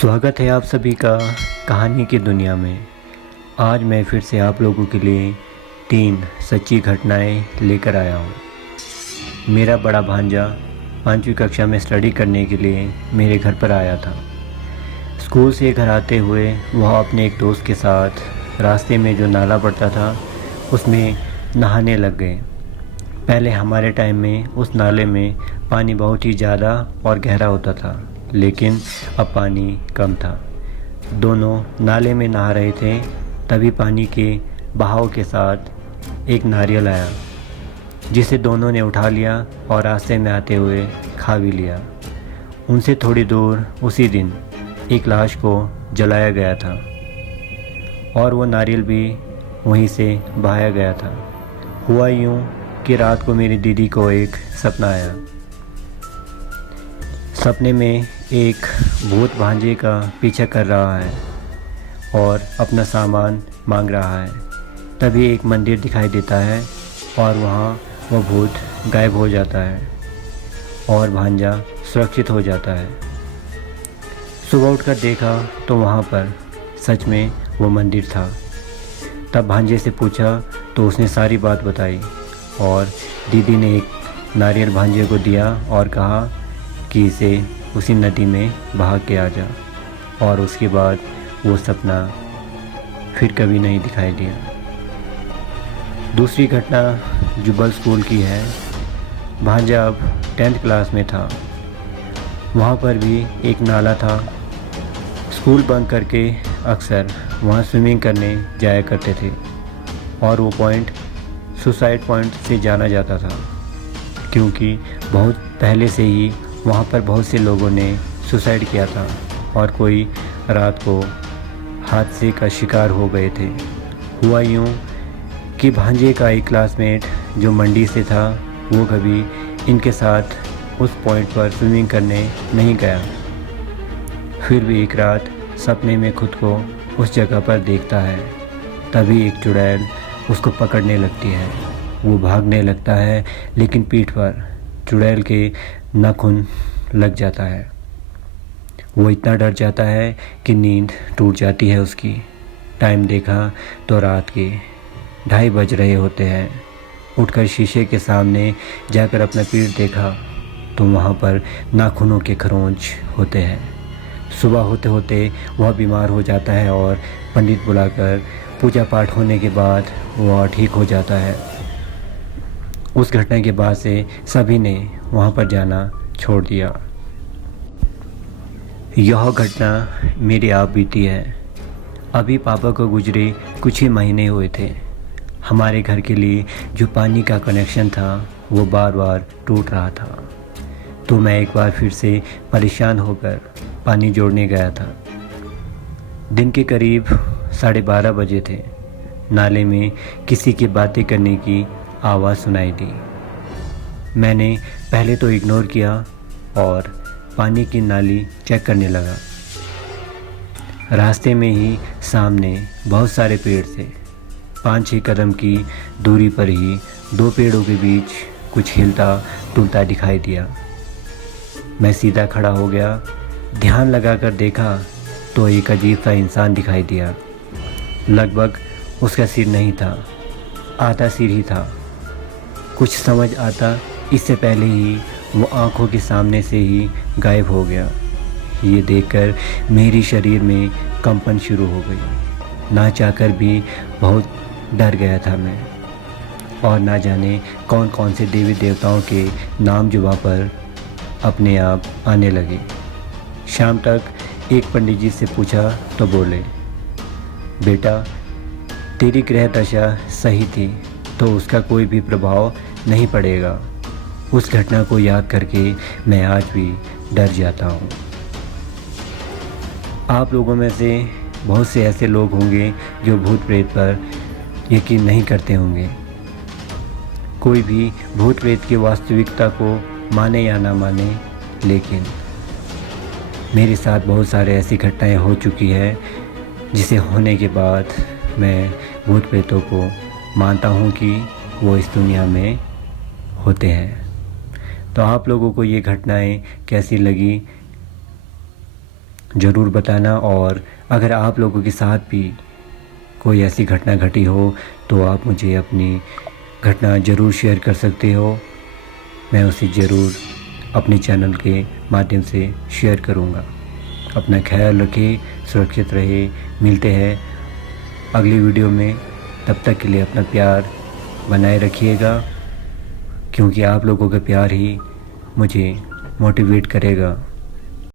स्वागत है आप सभी का कहानी की दुनिया में। आज मैं फिर से आप लोगों के लिए 3 सच्ची घटनाएं लेकर आया हूँ। मेरा बड़ा भांजा 5वीं कक्षा में स्टडी करने के लिए मेरे घर पर आया था। स्कूल से घर आते हुए वह अपने एक दोस्त के साथ रास्ते में जो नाला पड़ता था उसमें नहाने लग गए। पहले हमारे टाइम में उस नाले में पानी बहुत ही ज़्यादा और गहरा होता था, लेकिन अब पानी कम था। दोनों नाले में नहा रहे थे, तभी पानी के बहाव के साथ एक नारियल आया, जिसे दोनों ने उठा लिया और रास्ते में आते हुए खा भी लिया। उनसे थोड़ी दूर उसी दिन एक लाश को जलाया गया था और वो नारियल भी वहीं से बहाया गया था। हुआ यूँ कि रात को मेरी दीदी को एक सपना आया। सपने में एक भूत भांजे का पीछा कर रहा है और अपना सामान मांग रहा है। तभी एक मंदिर दिखाई देता है और वहाँ वह भूत गायब हो जाता है और भांजा सुरक्षित हो जाता है। सुबह उठकर देखा तो वहाँ पर सच में वो मंदिर था। तब भांजे से पूछा तो उसने सारी बात बताई और दीदी ने एक नारियल भांजे को दिया और कहा कि इसे उसी नदी में बहा के आ जा। और उसके बाद वो सपना फिर कभी नहीं दिखाई दिया। दूसरी घटना जुबल स्कूल की है। भांजा अब 10th क्लास में था। वहाँ पर भी एक नाला था। स्कूल बंक करके अक्सर वहाँ स्विमिंग करने जाया करते थे और वो पॉइंट सुसाइड पॉइंट से जाना जाता था, क्योंकि बहुत पहले से ही वहाँ पर बहुत से लोगों ने सुसाइड किया था और कोई रात को हादसे का शिकार हो गए थे। हुआ यूँ कि भांजे का एक क्लासमेट जो मंडी से था वो कभी इनके साथ उस पॉइंट पर स्विमिंग करने नहीं गया। फिर भी एक रात सपने में खुद को उस जगह पर देखता है। तभी एक चुड़ैल उसको पकड़ने लगती है। वो भागने लगता है, लेकिन पीठ पर चुड़ैल के नाखून लग जाता है। वो इतना डर जाता है कि नींद टूट जाती है उसकी। टाइम देखा तो रात के 2:30 बज रहे होते हैं। उठकर शीशे के सामने जाकर अपना पीठ देखा तो वहाँ पर नाखूनों के खरोंच होते हैं। सुबह होते होते वह बीमार हो जाता है और पंडित बुलाकर पूजा पाठ होने के बाद वह ठीक हो जाता है। उस घटना के बाद से सभी ने वहाँ पर जाना छोड़ दिया। यह घटना मेरे आप बीती है। अभी पापा को गुजरे कुछ ही महीने हुए थे। हमारे घर के लिए जो पानी का कनेक्शन था वो बार बार टूट रहा था, तो मैं एक बार फिर से परेशान होकर पानी जोड़ने गया था। दिन के करीब 12:30 बजे थे। नाले में किसी की बातें करने की आवाज़ सुनाई दी। मैंने पहले तो इग्नोर किया और पानी की नाली चेक करने लगा। रास्ते में ही सामने बहुत सारे पेड़ थे। 5-6 कदम की दूरी पर ही 2 पेड़ों के बीच कुछ हिलता डुलता दिखाई दिया। मैं सीधा खड़ा हो गया। ध्यान लगाकर देखा तो एक अजीब सा इंसान दिखाई दिया। लगभग उसका सिर नहीं था, आधा सिर ही था। कुछ समझ आता इससे पहले ही वो आंखों के सामने से ही गायब हो गया। ये देखकर मेरी शरीर में कंपन शुरू हो गई। ना चाहकर भी बहुत डर गया था मैं, और ना जाने कौन कौन से देवी देवताओं के नाम जुबां पर अपने आप आने लगे। शाम तक एक पंडित जी से पूछा तो बोले, बेटा तेरी ग्रह दशा सही थी तो उसका कोई भी प्रभाव नहीं पड़ेगा। उस घटना को याद करके मैं आज भी डर जाता हूँ। आप लोगों में से बहुत से ऐसे लोग होंगे जो भूत प्रेत पर यकीन नहीं करते होंगे। कोई भी भूत प्रेत की वास्तविकता को माने या ना माने, लेकिन मेरे साथ बहुत सारे ऐसी घटनाएं हो चुकी है जिसे होने के बाद मैं भूत प्रेतों को मानता हूँ कि वो इस दुनिया में होते हैं। तो आप लोगों को ये घटनाएं कैसी लगी ज़रूर बताना। और अगर आप लोगों के साथ भी कोई ऐसी घटना घटी हो तो आप मुझे अपनी घटना ज़रूर शेयर कर सकते हो। मैं उसे ज़रूर अपने चैनल के माध्यम से शेयर करूँगा। अपना ख्याल रखें, सुरक्षित रहे। मिलते हैं अगली वीडियो में। तब तक के लिए अपना प्यार बनाए रखिएगा, क्योंकि आप लोगों का प्यार ही मुझे मोटिवेट करेगा।